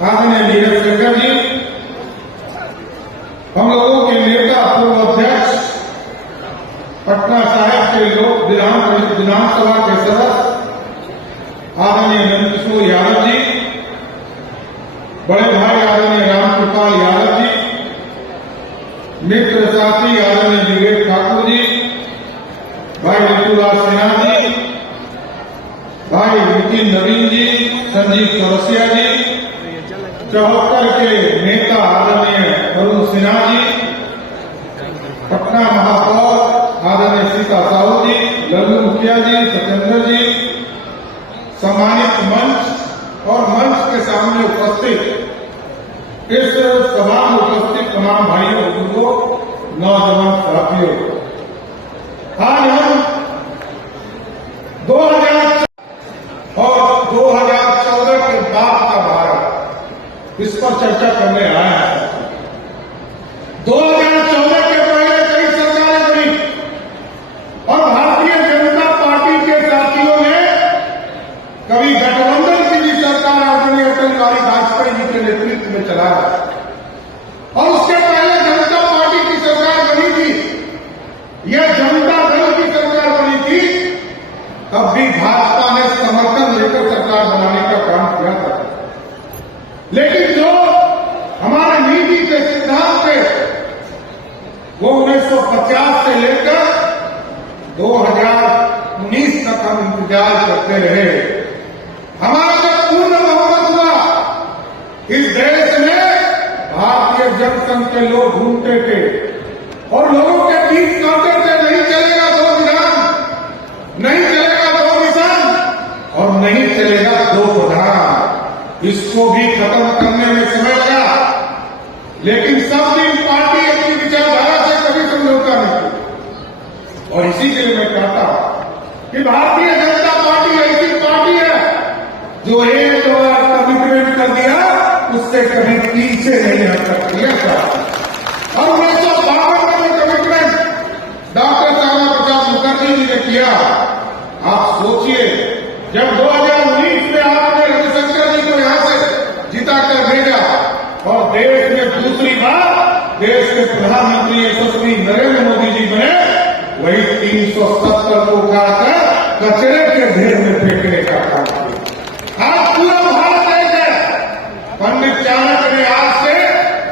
आदरणीय नीरज शंकर जी, हम लोगों के नेता पूर्व अध्यक्ष पटना साहिब के लोग विधानसभा के सदस्य आदरणीय नंदकिशोर यादव जी, बड़े भाई आदरणीय रामकृपाल यादव जी, मित्र साथी आदरणीय विवेक ठाकुर जी, भाई ऋतुराज सिन्हा जी, भाई नितिन नवीन जी, संजीव चौरसिया जी, 74 के नेता आदरणीय अरुण सिन्हा जी, पटना महापौर आदरणीय सीता साहू जी, लल्लू मुखिया जी, सत्येंद्र जी, सम्मानित मंच और मंच के सामने उपस्थित इस सभा में उपस्थित तमाम भाइयों बुजुर्गों, नौजवान साथियों, आज हम 2014 के बाद का भारत, इस पर चर्चा करने आया है। 2014 के पहले कई सरकारें बनी और भारतीय जनता पार्टी के साथियों ने कभी गठबंधन की भी सरकार आदरणीय अटल बिहारी वाजपेयी जी के नेतृत्व में चलाया और उसके पहले जनता पार्टी की सरकार बनी थी, यह जनता दल की सरकार बनी थी, तब भी भाजपा ने समर्थन लेकर सरकार बनाने का काम किया था। लेकिन जो हमारे नीति के सिद्धांत थे वो 1950 से लेकर 2019 तक हम इंतजार करते रहे। हमारा जब पूर्ण बहुमत हुआ, इस देश में भारतीय जनसंघ के लोग घूमते थे और लोगों के बीच कहते थे नहीं चलेगा 2 विधान, नहीं चलेगा 2 मिशन और नहीं चलेगा 2 प्रधान। इसको भी खत्म करने में समय लगा, लेकिन सब दिन पार्टी अपनी विचारधारा से कभी समझौता नहीं किया। और इसी के लिए मैं कहता हूं कि भारतीय जनता पार्टी ऐसी पार्टी है जो एक बार कमिटमेंट कर दिया उससे कभी पीछे नहीं हट सकती है। और 1952 में कमिटमेंट डॉक्टर श्यामा प्रसाद मुखर्जी जी ने किया। आप सोचिए, जब 2019 में आपने रविशंकर जी को यहां से जिताकर भेजा और देश में दूसरी बार देश के प्रधानमंत्री यशस्वी नरेंद्र मोदी जी बने, वही 370 को उठाकर कचरे के ढेर में फेंकने का काम किया। आज पूरा भारत देश है। पंडित चाणक्य ने आज से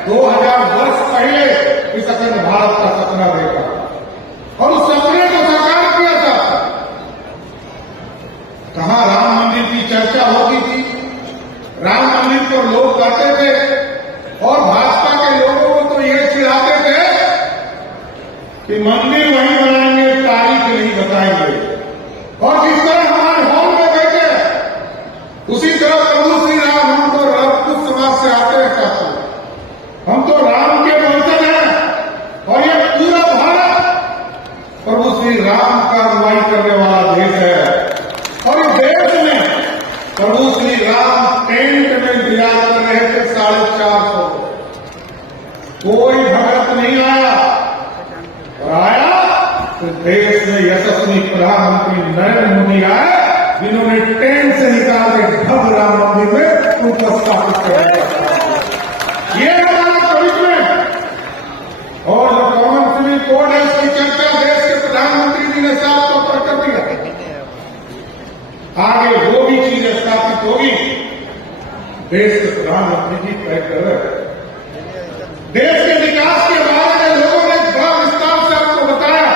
2000 वर्ष पहले इस अखंड भारत का सपना देखा और उस सपने को साकार किया था। कहां राम मंदिर की चर्चा होती थी, राम मंदिर पर लोग कहते थे और भाजपा के लोगों को तो ये चिढ़ाते थे कि मंदिर वहीं बनाएंगे, तारीख नहीं बताएंगे। और जिस तरह हमारे हॉल में बैठे उसी तरह प्रभु श्री राम, हम तो राजपूत समाज से आते हैं साथियों, हम तो राम के वंशज हैं और ये पूरा भारत प्रभु श्री राम का अगुवाई करने वाला देश है। और इस देश में प्रभु श्री राम टेंट में विराज कर रहे थे 450। कोई भगत नहीं आया और आया तो देश में यशस्वी प्रधानमंत्री नरेंद्र मोदी आए, जिन्होंने टेंट से निकाल के भव्य राम मंदिर में उपस्थापित कर दिया। ये हमारा कमिटमेंट। और जो कॉमन सिविल कोड है उसकी चर्चा देश के प्रधानमंत्री जी ने साफ तौर पर कर दिया। आगे वो भी चीज स्थापित होगी, देश के प्रधानमंत्री जी तय कर रहे हैं। देश के विकास के बारे में लोगों ने बड़ा विस्तार से आपको बताया।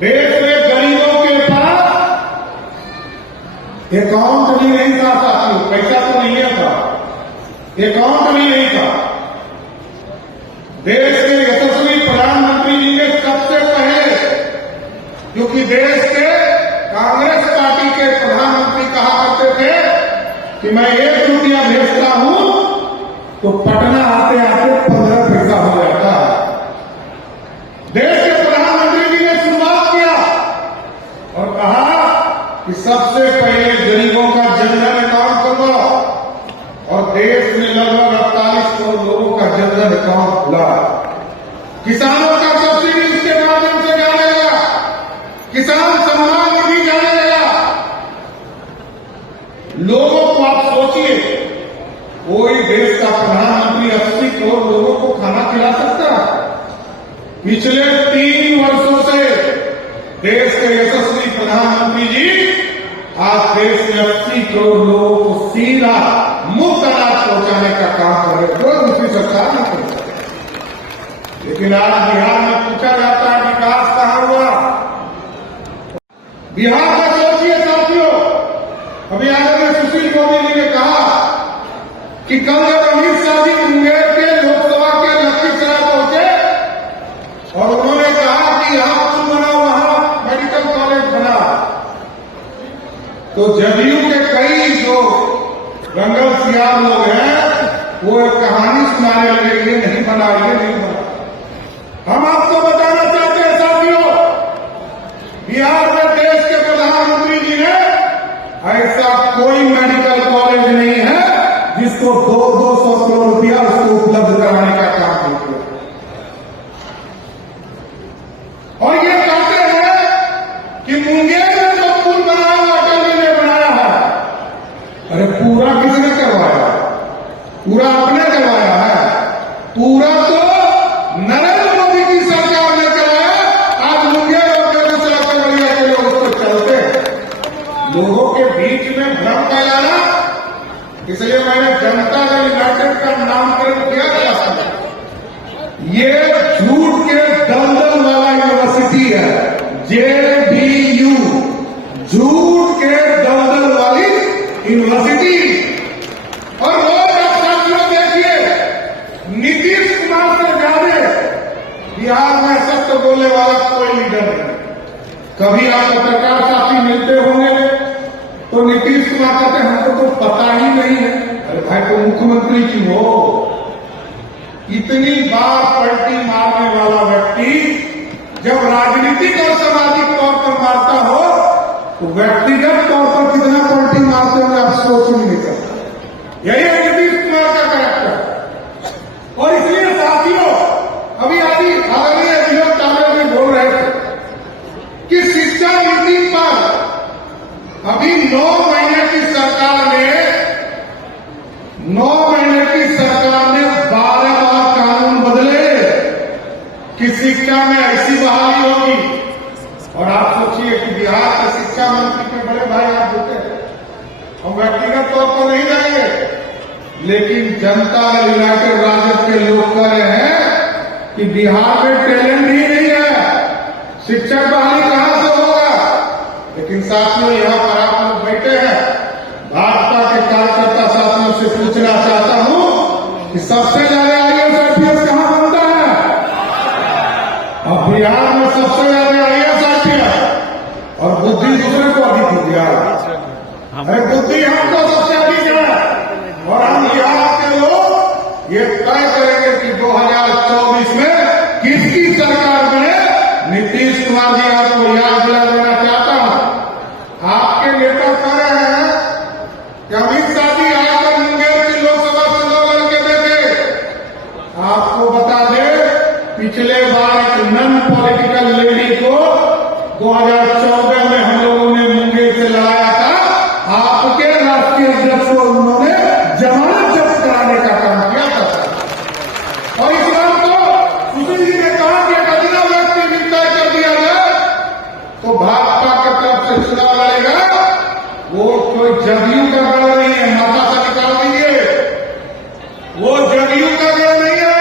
देश में गरीबों के पास अकाउंट भी नहीं था साथियों, पैसा तो नहीं था, अकाउंट भी नहीं था। देश के यशस्वी प्रधानमंत्री जी ने सबसे पहले, क्योंकि देश के कांग्रेस पार्टी के प्रधानमंत्री कहा करते थे कि मैं 1 रुपया भेजता हूं तो पटना आते आते 15 पैसा हो जाता है। देश के प्रधानमंत्री जी ने शुरुआत किया और कहा कि सबसे पहले गरीबों का जनधन अकाउंट करवाओ और देश में लगभग 48 करोड़ लोगों का जनधन अकाउंट खुला। किसानों का सब्सिडी उसके माध्यम से जाने लगा, किसान सम्मान निधि जाने लगा। लोगों को आप सोचिए पिछले 3 वर्षों से देश के यशस्वी प्रधानमंत्री जी आज देश में 80 करोड़ लोगों को सीधा मुफ्त अनाज पहुंचाने का काम कर रहे, कोई दूसरी सरकार नहीं कर सकती। लेकिन आज बिहार में पूछा जाता है विकास कहां हुआ। बिहार का सोचिए साथियों, अभी आदरणीय सुशील मोदी जी ने कहा कि कल जब अमित शाह जी मुंगेर के लोकसभा के लखीसराय पहुंचे और उन्होंने कहा कि यहां पुल बना, वहां मेडिकल कॉलेज बना, तो जदयू के कई जो रंगल सियार लोग हैं वो एक कहानी सुनाने लगे, ये नहीं बना, ये नहीं बना। हम आपको बताना चाहते हैं साथियों, बिहार में देश के प्रधानमंत्री जी ने ऐसा कोई मेडिकल कॉलेज नहीं है जिसको 200 करोड़ रुपया उसको उपलब्ध कराने का काम किया। और ये कहते हैं कि मुंगेर में जो पुल बनाया अटल जी ने बनाया है, अरे पूरा किसने करवाया? पूरा आपने करवाया है? पूरा तो नरेंद्र मोदी की सरकार ने कराया। आज मुंगेर और बेगूसराय केवड़िया के लोग उस पर चलते हैं, लोगों के बीच में भ्रम फैलाना, इसलिए मैंने जनता दल यूनाइटेड का नामकरण किया था। ये झूठ के दलदल वाला यूनिवर्सिटी है, JDU, झूठ के दलदल वाली यूनिवर्सिटी। और रोज आप साथियों देखिए, नीतीश कुमार से ज्यादा बिहार में सत्य बोलने वाला कोई लीडर नहीं। कभी आप पत्रकार साथी मिलते होंगे तो नीतीश कुमार कहते हैं हमको तो पता ही नहीं है। अरे भाई, तो मुख्यमंत्री की हो, इतनी बार पलटी मारने वाला व्यक्ति जब राजनीतिक और सामाजिक तौर पर मारता हो तो व्यक्तिगत तौर पर कितना पलटी मारते होंगे आप सोच ही नहीं सकते। यही है नीतीश कुमार का कैरेक्टर। और इसलिए साथियों, अभी आदरणीय विनोद तावड़े जी बोल रहे थे कि शिक्षा नीति पर अभी 9 महीने की सरकार ने 12 बार कानून बदले कि शिक्षा में ऐसी बहाली होगी। और आप सोचिए कि बिहार के शिक्षा मंत्री के बड़े भाई आप होते हैं, हम व्यक्तिगत तौर पर नहीं जाएंगे, लेकिन जनता दल यूनाइटेड राजद के लोग कह रहे हैं कि बिहार में टैलेंट ही नहीं है, शिक्षक बहाली कहां से होगा। लेकिन साथियों, यहां पर आप लोग बैठे हैं, भाजपा के कार्यकर्ता साथियों से पूछना चाहता हूं कि सबसे ज्यादा IAS IPS कहां बनता है? अब बिहार में सबसे ज्यादा IAS IPS और बुद्धि दूसरे को अधिक हो गया। अरे बुद्धि हमको सबसे अधिक है और हम बिहार के लोग ये तय करेंगे कि 2024 में किसकी सरकार बने। नीतीश कुमार जी, आपको याद दिला देना चाहता हूं, आपके नेता कह रहे हैं कि अमित शाह जी आकर मुंगेर की लोकसभा से 2 लड़के देते। आपको बता दें, पिछले बार एक नन पॉलिटिकल लेडी को 2014 में हम लोगों ने मुंगेर से लड़ाया था, आपके राष्ट्रीय अध्यक्ष को उन्होंने जमानत जब्त कराने का काम किया था। और इस बार तो सुशील जी ने कहा कि एक अदना व्यक्ति भी तय कर दिया जाए तो भाजपा की तरफ से चुनाव लड़ेगा। वो कोई जदयू का गढ़ नहीं है, माता से निकाल दीजिए, वो जदयू का गढ़ नहीं है,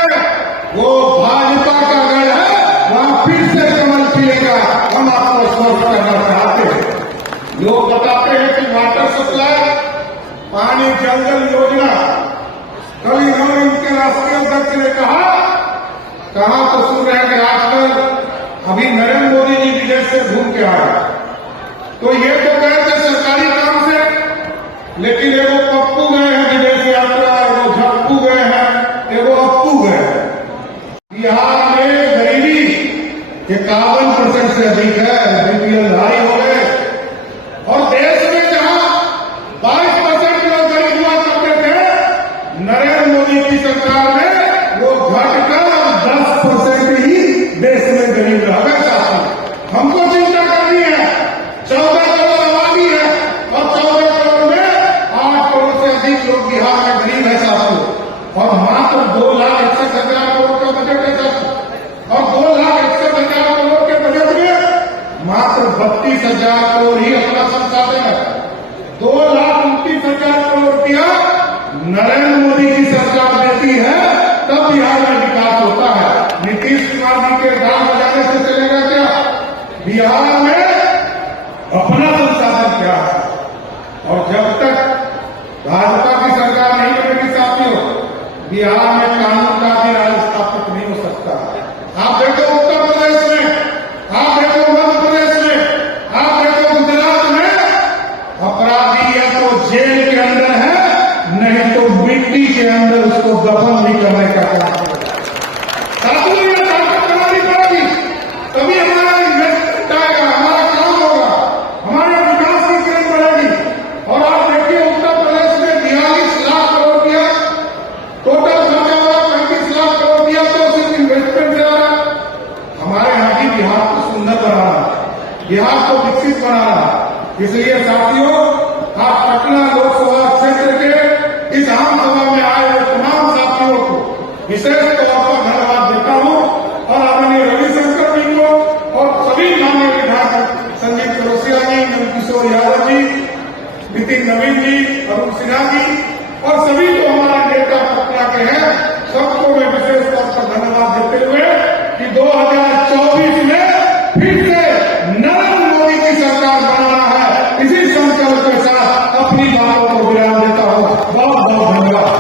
वो भाजपा का गढ़ है। वहां फिर से कमल खिलेगा। हम आपको स्पष्ट करना चाहते हैं। लोग बताते हैं कि वाटर सप्लाई, पानी जल जल योजना, कल इन्होंने इनके राष्ट्रीय अध्यक्ष ने कहा तो सुन रहे हैं कि आजकल अभी नरेंद्र मोदी जी विदेश से घूम के आए, तो ये तो कहे थे सरकारी काम से, लेकिन एगो पप्पू गए हैं विदेश यात्रा, एगो झप्पू गए हैं, एगो अप्पू गए हैं। बिहार में गरीबी 51% से अधिक है, BPL हाई हो गए। और देश में जहां 22% लोग गरीब हुआ करते थे, नरेंद्र मोदी की सरकार में वो घटकर 10% ही देश में गरीब रह गए। साथी, हमको चिंता करनी है। 14 करोड़ आबादी है और 14 करोड़ में 8 करोड़ से अधिक लोग बिहार में गरीब है साथियों। और मात्र 2,61,000 करोड़ का बजट है साथियों, और 2 लाख 32,000 करोड़ ही अपना संसाधन है। 2,29,000 करोड़ रुपया नरेंद्र मोदी की सरकार देती है, तब बिहार में विकास होता है। नीतीश कुमार जी के दाम बजाने से चलेगा क्या? बिहार में अपना संसाधन क्या है? और जब तक भाजपा की सरकार नहीं बनेगी साथियों, बिहार में कानून का भी राज स्थापित नहीं हो सकता। आप देखो उत्तर प्रदेश में, आप देखो मध्य प्रदेश में, आप देखो गुजरात में, अपराधी या तो जेल के अंदर है, नहीं तो मिट्टी के अंदर उसको दफन भी करने का काम करेगा। साथियों ये ताकत बनानी पड़ेगी, तभी हमारा इन्वेस्टमेंट आएगा, हमारा काम होगा, हमारे विकास की गति बढ़ेगी। और आप देखिए उत्तर प्रदेश में 42 लाख करोड़ रुपया टोटल खर्चा हुआ, 35 लाख करोड़ रुपया तो सिर्फ इन्वेस्टमेंट से आ रहा है। हमारे यहाँ की बिहार को सुंदर बनाना, बिहार को विकसित बनाना। इसलिए साथियों, आप पटना लोकसभा क्षेत्र के इस आम सभा में आए हुए तमाम साथियों को विशेष तौर पर धन्यवाद देता हूँ, और आदरणीय रविशंकर जी को और सभी माननीय विधायक संजीव चौरसिया जी, नंदकिशोर यादव जी, नितिन नवीन जी, अरुण सिन्हा जी और सभी जो हमारे नेता पटना के हैं, सबको मैं विशेष तौर पर धन्यवाद देते हुए कि 2024 में फिर से नरेंद्र मोदी की सरकार बनाना है, इसी संकल्प के साथ अपनी बातों को विराम देता हूँ। बहुत बहुत धन्यवाद।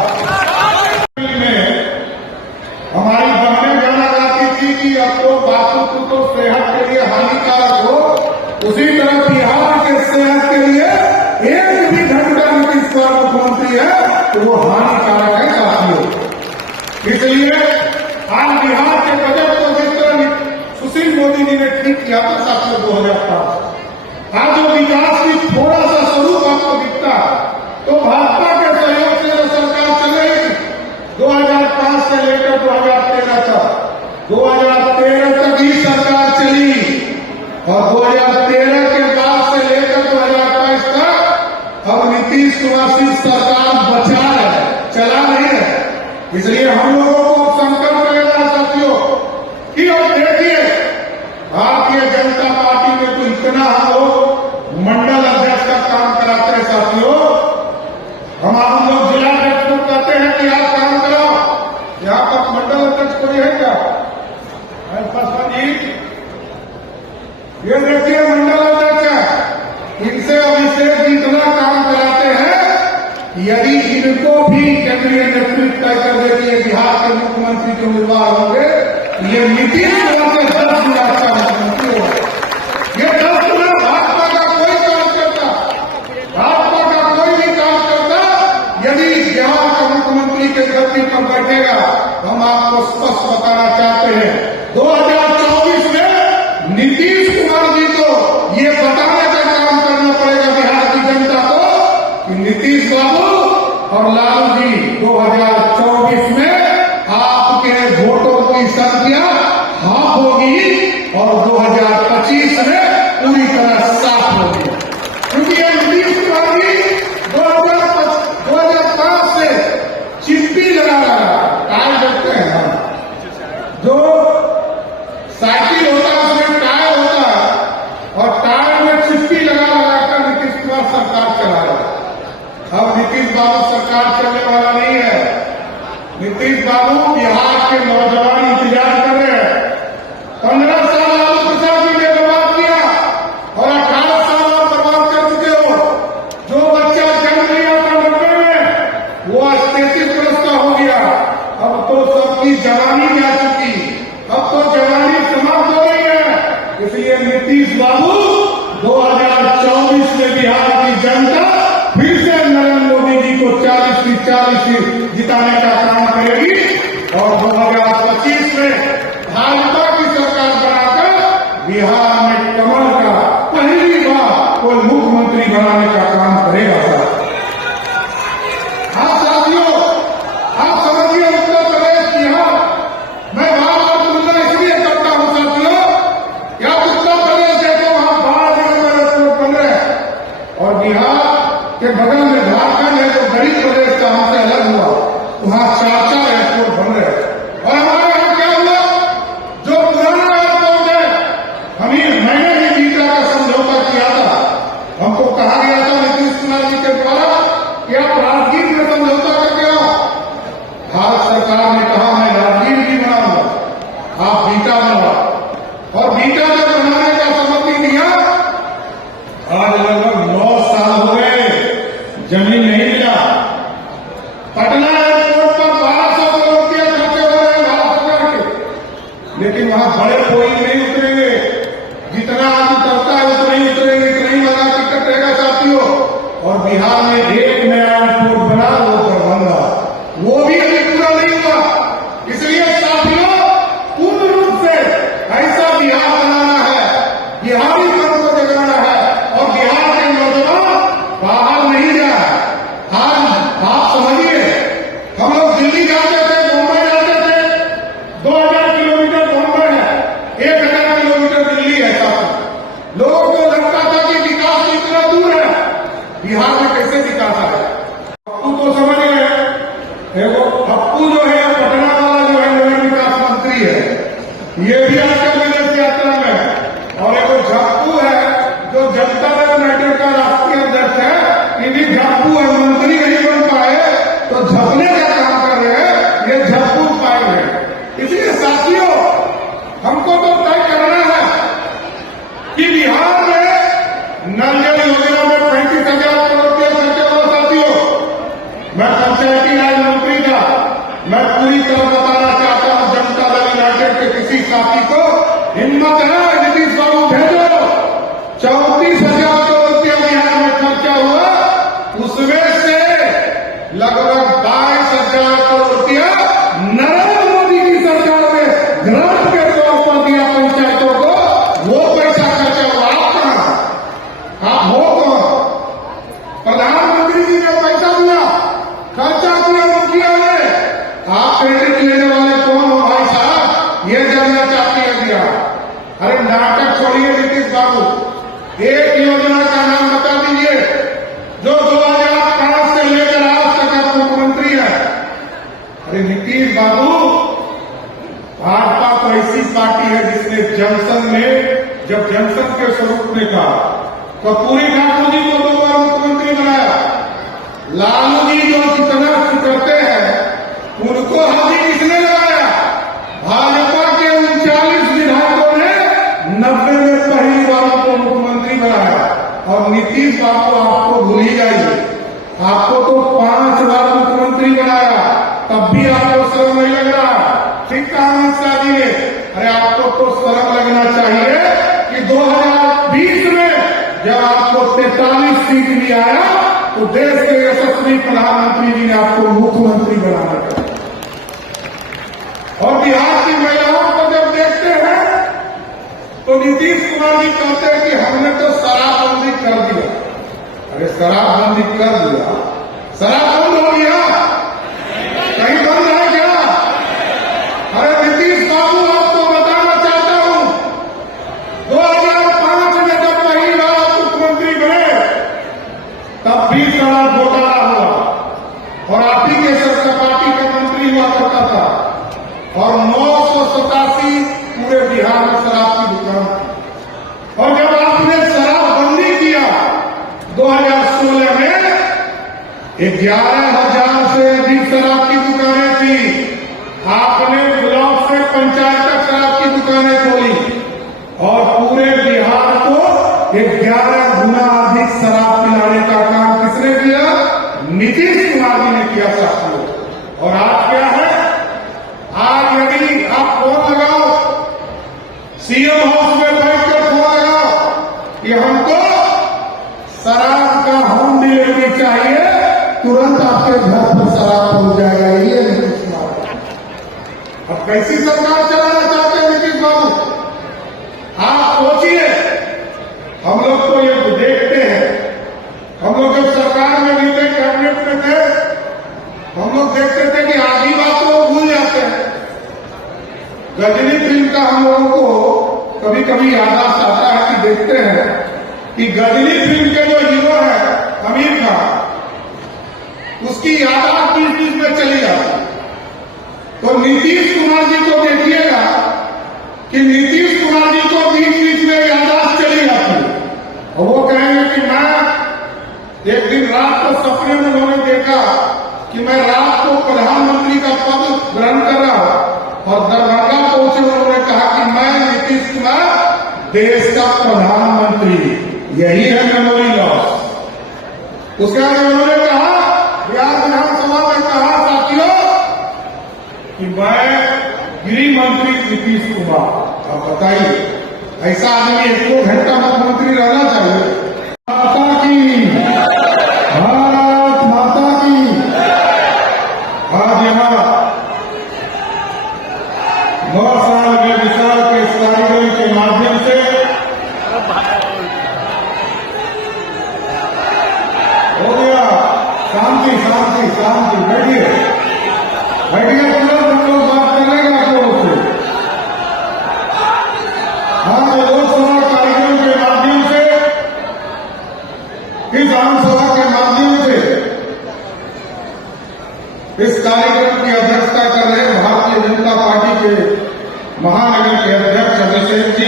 हमारी बहनें गाना गाती थी कि अब तो बापू तो सेहत के लिए हानिकारक हो, उसी तरह बिहार के सेहत के लिए एक भी घंटा नीतीश कुमार मुख्यमंत्री है तो वो हानिकारक है साथियों। इसलिए आज बिहार के बजट को जिस तरह सुशील मोदी जी ने ठीक किया था साथियों 2005, आज जो विकास की थोड़ा सा स्वरूप आपको दिखता तो भाजपा के सहयोग से जो सरकार चल रही थी 2005 से लेकर 2013 तक, 2013 तक ही सरकार चली, और 2013 के बाद से लेकर 2022 तक अब नीतीश कुमार सिर्फ सरकार बचा है, चला नहीं है। इसलिए हम लोगों को संकल्प लेना साथियों कि अब देखिए भारतीय जनता पार्टी में तो इतना हम लोग मंडल अध्यक्ष का काम कराते हैं साथियों। हम लोग जिला अध्यक्ष को कहते हैं कि आप काम कराओ, यहाँ पर मंडल अध्यक्ष कोई है क्या? पासवान जी, ये देखिए मंडल अध्यक्ष है, इनसे अभिषेक इतना काम कराते हैं, यदि इनको भी केंद्रीय नेतृत्व तय कर दे कि बिहार के मुख्यमंत्री के उम्मीदवार होंगे, ये नीतीश कुमार से 10 गुना अच्छा मुख्यमंत्री होगा। ये 10 गुना भाजपा का कोई काम करता, भाजपा का कोई भी काम करता, यदि बिहार का मुख्यमंत्री के गद्दी पर बैठेगा, हम आपको स्पष्ट बताना चाहते हैं 2024 में नीतीश कुमार जी को ये बताने का काम करना पड़ेगा बिहार की जनता को कि नीतीश बाबू और लालू जी 2024 में आपके वोटों की संख्या हाफ होगी और 2025 में पूरी तरह साफ होगी। क्योंकि ये नीतीश कुमार जी 2005 से चिप्पी लगा टायर देखते हैं हम, जो साइकिल होता है उसमें टायर होता है और टायर में चिप्पी लगा कर नीतीश कुमार सरकार चला रहा है। अब नीतीश बाबू सरकार चलने वाला नहीं है। नीतीश बाबू बिहार के नौजवान इंतजार कर रहे हैं। 15 साल लालू प्रसाद जी ने बर्बाद किया और 18 साल आप बर्बाद कर चुके हो। जो बच्चा जन्म लिया था 90 में वो 33 वर्ष का हो गया, अब तो सबकी जवानी में आ चुकी, अब तो जवानी समाप्त हो गई है। इसलिए नीतीश बाबू 2024 में बिहार की जनता फिर से नरेंद्र मोदी जी को 40 की 40 जिताने का काम करेगी और 2025 में भाजपा की सरकार बनाकर बिहार में कमल का पहली बार कोई मुख्यमंत्री बनाने का काम करेगा। हाँ साथियों, आप समझिए उत्तर प्रदेश बिहार, मैं बार-बार तुलना इसलिए करता हूं साथियों, क्या उत्तर प्रदेश देखो वहां 12 जगह रोड बन रहे हैं और बिहार के बगल में झारखंड है जो गरीब प्रदेश का हमसे अलग हुआ, वहां लेकिन वहां बड़े कोई नहीं उतरेंगे, जितना आदमी उतरता है उतना ही उतरेंगे, इतना ही वाला टिकट रहेगा साथियों। और बिहार में एक नया एयरपोर्ट बना, वो दरभंगा, वो भी अभी पूरा नहीं हुआ। इसलिए साथियों पूर्ण रूप से ऐसा बिहार बनाना है, बिहारी मन को जगाना है और बिहार के नौजवान बाहर नहीं जाए। आज आप समझिए, हम लोग दिल्ली जाते थे, मुंबई जाते थे, 2000 किलोमीटर मुंबई है, 1000 किलोमीटर दिल्ली है। साथ लोगों को लगता था कि विकास इतना दूर है, बिहार में कैसे विकास है। पप्पू तो समझ गए, वो पप्पू जो है पटना वाला जो है नगर विकास मंत्री है, ये भी आजकल विदेश यात्रा में है। और एक झप्पू है जो जनता दल यूनाइटेड का राष्ट्रीय अध्यक्ष है, ये भी झप्पू है, मंत्री नहीं बन पाए तो झपने का काम कर रहे हैं, ये झप्पू पाए हैं। इसलिए साथियों हमको तो तय करना है कि बिहार में नल जल योजना में 35,000 करोड़ रुपया खर्चा हुआ। साथियों मैं पंचायती राज मंत्री था, मैं पूरी तरह बताना चाहता हूं जनता दल यूनाइटेड के किसी साथी को हिम्मत है, नीतीश बाबू भेजो। 34,000 करोड़ रुपया बिहार में खर्चा हुआ, उसमें से लगभग 22,000 करोड़ रुपया नरेंद्र मोदी की सरकार ने ग्रांट के तौर पर दिया पंचायतों को, वो पैसा खर्चा हुआ। आप कहां, आप हो कौन? प्रधानमंत्री जी ने पैसा दिया, खर्चा किया मुखिया ने, आप क्रेडिट लेने वाले कौन हो भाई साहब, ये जानना चाहती है दिया। अरे नाटक छोड़िए नीतीश बाबू, एक योजना का नाम बता दीजिए जो 2005 से लेकर आज तक आप मुख्यमंत्री है। अरे नीतीश बाबू, भाजपा तो ऐसी पार्टी है जिसने जनसंघ में, जब जनसंघ के स्वरूप ने कहा, कपूरी ठाकुर जी को 2 बार मुख्यमंत्री बनाया, लालू जी जो कितना करते हैं उनको हाथी किसने लगाया? भाजपा के 39 विधायकों ने 90 में पहली बार को मुख्यमंत्री बनाया। और नीतीश बाबू आपको भूल ही जाइए, आपको तो 5 बार मुख्यमंत्री बनाया, तब भी आपको शर्म नहीं लग रहा। ठीक कहा अमित शाह जी ने, अरे आपको तो शर्म लगना चाहिए कि 2020 में जब आपको 43 सीट भी आया तो देश के यशस्वी प्रधानमंत्री जी ने आपको मुख्यमंत्री बनाना था। और बिहार की महिलाओं को जब देखते हैं तो नीतीश कुमार जी कहते हैं कि हमने तो शराबबंदी कर दिया। अरे शराबबंदी कर दिया, शराब बंद हो गया, कहीं बंद है क्या? अरे नीतीश बाबू आपको बताना चाहता हूं, 2005 में जब पहली बार आप मुख्यमंत्री बने तब भी शराब घोटाला हुआ और आप ही के सरकार पार्टी का मंत्री हुआ करता था और 987 पूरे बिहार में शराब की दुकान थी। और जब आपने शराबबंदी किया 2016 में 11,000 से अधिक शराब की दुकानें थी। आपने ब्लॉक से पंचायत तक शराब की दुकानें खोली और पूरे बिहार को 11 गुना अधिक शराब पिलाने का काम किसने किया? नीतीश कुमार जी ने किया साथियों। और आज क्या है? आज यदि आप फोन लगाओ, सीएम हाउस में बैठकर फोन लगाओ कि हमको शराब का होम डिलीवरी चाहिए, तुरंत आपके घर पर शराब पहुंच जाएगा। ये नीतीश कुमार। अब कैसी सरकार चलाना चाहते हैं नीतीश बाबू? आप सोचिए, हम लोग तो ये देखते हैं, हम लोग जब सरकार में भी थे, कैबिनेट में थे, हम लोग देखते थे कि आधी बात तो भूल जाते हैं। गजनी फिल्म का हम लोगों को कभी कभी याददाश्त आता है कि देखते हैं कि गजनी फिल्म के जो हीरो है आमिर खान, उसकी याददाश्त 20-20 में चली जाती। तो नीतीश कुमार जी को देखिएगा कि नीतीश कुमार जी को 20-20 में याददाश्त चली जाती और वो कहेंगे कि मैं एक दिन रात को सपने में उन्होंने देखा कि मैं रात को प्रधानमंत्री का पद ग्रहण कर रहा हूं और दरभंगा पहुंचे, उन्होंने कहा कि मैं नीतीश कुमार देश का प्रधानमंत्री। यही है मेमोरी लॉस। उसके बाद उन्होंने कहा, बिहार विधानसभा में कहा साथियों कि मैं गिरी मंत्री नीतीश कुमार। अब बताइए, ऐसा आदमी 1 घंटा मुख्यमंत्री रहना चाहिए? माता की, भारत माता की। आज यहाँ 9 साल में विशाल के इस कार्यक्रम के माध्यम से हो गया। शांति शांति शांति, बैठिए बैठिए, तुरंत हम लोग बात करेंगे आप लोगों से। आज लोकसभा कार्यक्रम के माध्यम से, इस आम सभा के माध्यम से इस कार्यक्रम की अध्यक्षता कर रहे भारतीय जनता पार्टी के महानगर के अध्यक्ष अभिषेक जी,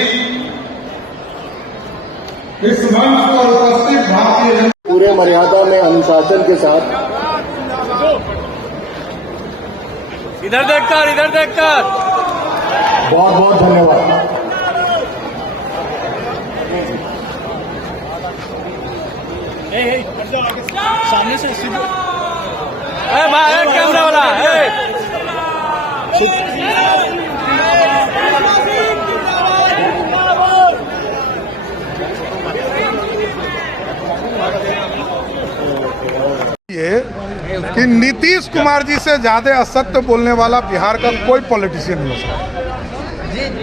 इस मंच पर उपस्थित भारतीय जनता पूरे मर्यादा में अनुशासन के साथ। इधर देखकर बहुत बहुत धन्यवाद। सामने से भाई कैमरा वाला ये कि नीतीश कुमार जी से ज्यादा असत्य बोलने वाला बिहार का कोई पॉलिटिशियन नहीं हो सकता।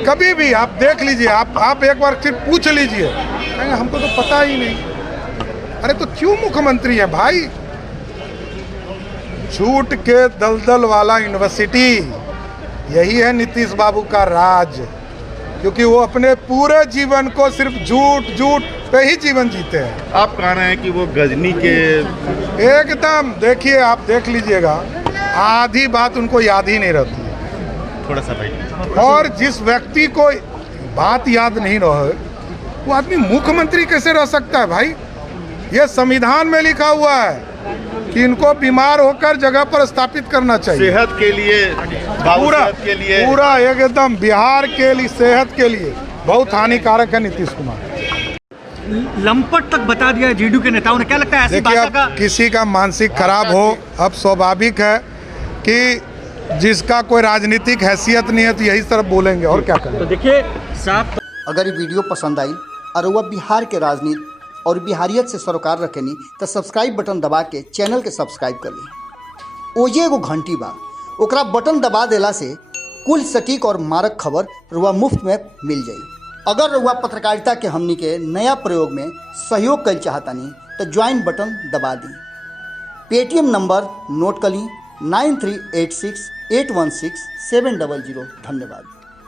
कभी भी आप देख लीजिए, आप एक बार सिर्फ पूछ लीजिए, कहेंगे हमको तो पता ही नहीं। अरे तो क्यों मुख्यमंत्री है भाई? झूठ के दलदल वाला यूनिवर्सिटी, यही है नीतीश बाबू का राज। क्योंकि वो अपने पूरे जीवन को सिर्फ झूठ पे ही जीवन जीते हैं। आप कह रहे हैं कि वो गजनी के एकदम, देखिए आप देख लीजिएगा, आधी बात उनको याद ही नहीं रहती है। थोड़ा सा भाई, और जिस व्यक्ति को बात याद नहीं रहे, वो आदमी मुख्यमंत्री कैसे रह सकता है भाई? ये संविधान में लिखा हुआ है कि इनको बीमार होकर जगह पर स्थापित करना चाहिए। सेहत के लिए, पूरा एकदम बिहार के लिए, सेहत के लिए बहुत हानिकारक है नीतीश कुमार। लंपट तक बता दिया जेडीयू के नेताओं ने। क्या लगता है ऐसी देखिए, भाषा का? किसी का मानसिक खराब हो, अब स्वाभाविक है कि जिसका कोई राजनीतिक हैसियत नहीं है तो यही तरफ बोलेंगे, और क्या करें। तो देखिए साफ, अगर ये वीडियो पसंद आई और वह बिहार के राजनीति और बिहारियत से सरोकार रखेनी तो सब्सक्राइब बटन दबा के चैनल के सब्सक्राइब कर ली। ओजे एगो घंटी बा, ओकरा बटन दबा देला से कुल सटीक और मारक खबर रुआ मुफ्त में मिल जाई। अगर रुआ पत्रकारिता के हमनी के नया प्रयोग में सहयोग कर चाहतानी तो ज्वाइन बटन दबा दी। पेटीएम नंबर नोट कर ली 9386816700। धन्यवाद।